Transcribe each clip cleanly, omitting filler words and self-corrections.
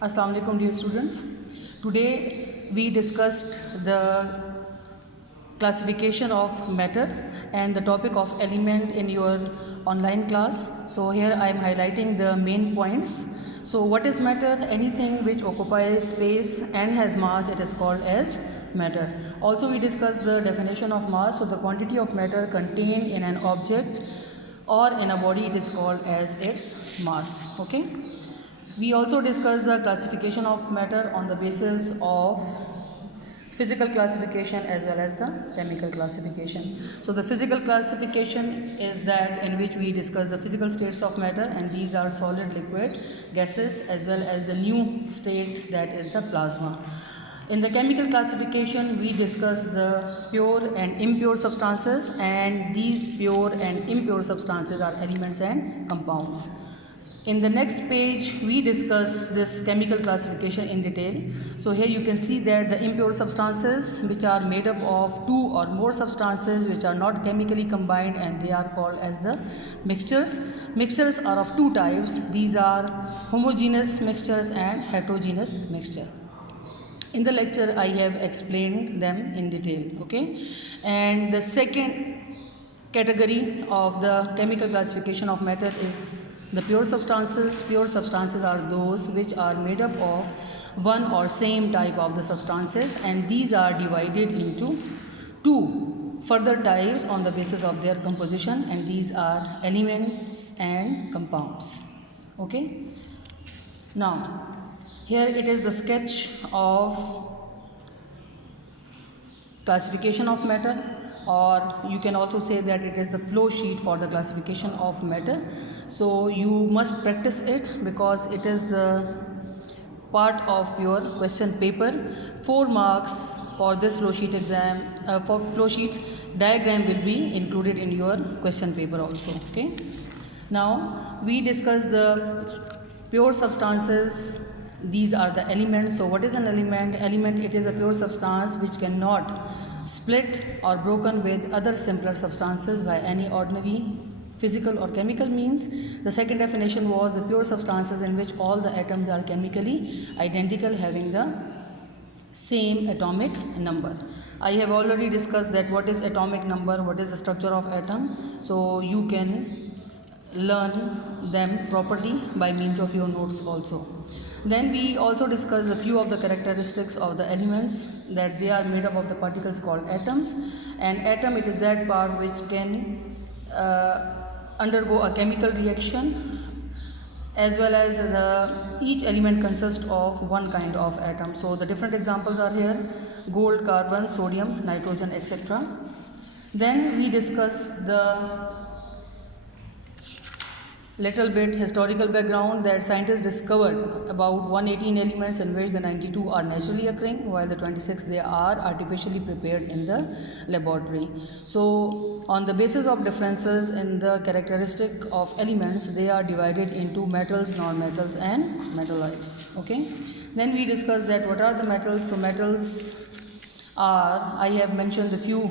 Assalamu alaikum dear students. Today we discussed the classification of matter and the topic of element in your online class. So here I am highlighting the main points. So what is matter? Anything which occupies space and has mass, it is called as matter. Also we discussed the definition of mass. So the quantity of matter contained in an object or in a body, it is called as its mass. Okay. We also discussed the classification of matter on the basis of physical classification as well as the chemical classification. So the physical classification is that in which we discuss the physical states of matter, and these are solid, liquid, gases, as well as the new state, that is the plasma. In the chemical classification, we discuss the pure and impure substances, and these pure and impure substances are elements and compounds. In the next page, we discuss this chemical classification in detail. So here you can see that the impure substances, which are made up of two or more substances which are not chemically combined, and they are called as the mixtures. Mixtures are of two types. These are homogeneous mixtures and heterogeneous mixture. In the lecture, I have explained them in detail. Okay, and the second category of the chemical classification of matter is the pure substances. Pure substances are those which are made up of one or same type of the substances, and these are divided into two further types on the basis of their composition, and these are elements and compounds. Okay. Now, here it is the sketch of classification of matter, or you can also say that it is the flow sheet for the classification of matter. So you must practice it because it is the part of your question paper. 4 marks for this flow sheet exam, for flow sheet diagram will be included in your question paper also. Okay. Now we discuss the pure substances. These are the elements. So what is an element? Element, it is a pure substance which cannot split or broken with other simpler substances by any ordinary physical or chemical means. The second definition was the pure substances in which all the atoms are chemically identical, having the same atomic number. I have already discussed that what is atomic number, what is the structure of atom, so you can learn them properly by means of your notes also. Then we also discuss a few of the characteristics of the elements, that they are made up of the particles called atoms, and atom, it is that part which can undergo a chemical reaction, as well as each element consists of one kind of atom. So the different examples are here: gold, carbon, sodium, nitrogen, etc. Then we discuss the little bit historical background, that scientists discovered about 118 elements in which the 92 are naturally occurring, while the 26 they are artificially prepared in the laboratory. So on the basis of differences in the characteristic of elements, they are divided into metals, non-metals, and metalloids. Okay. Then we discuss that what are the metals. So metals are, I have mentioned the few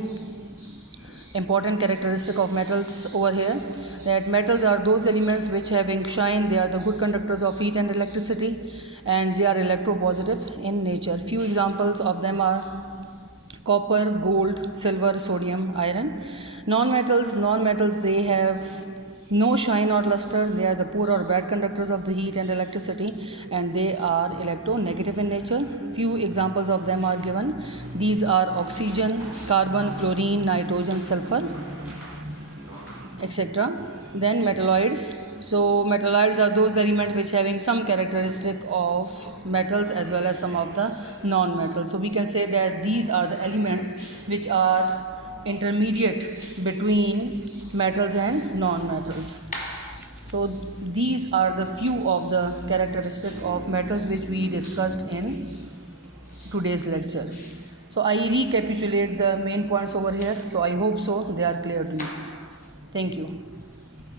important characteristic of metals over here, that metals are those elements which having shine, they are the good conductors of heat and electricity, and they are electropositive in nature. Few examples of them are copper, gold, silver, sodium, iron. Non-metals, they have no shine or luster, they are the poor or bad conductors of the heat and electricity, and they are electronegative in nature. Few examples of them are given. These are oxygen, carbon, chlorine, nitrogen, sulfur, etc. Then metalloids. So metalloids are those elements which having some characteristic of metals as well as some of the non-metals. So we can say that these are the elements which are intermediate between metals and non-metals. So these are the few of the characteristics of metals which we discussed in today's lecture. So I recapitulate the main points over here. So I hope so they are clear to you. Thank you.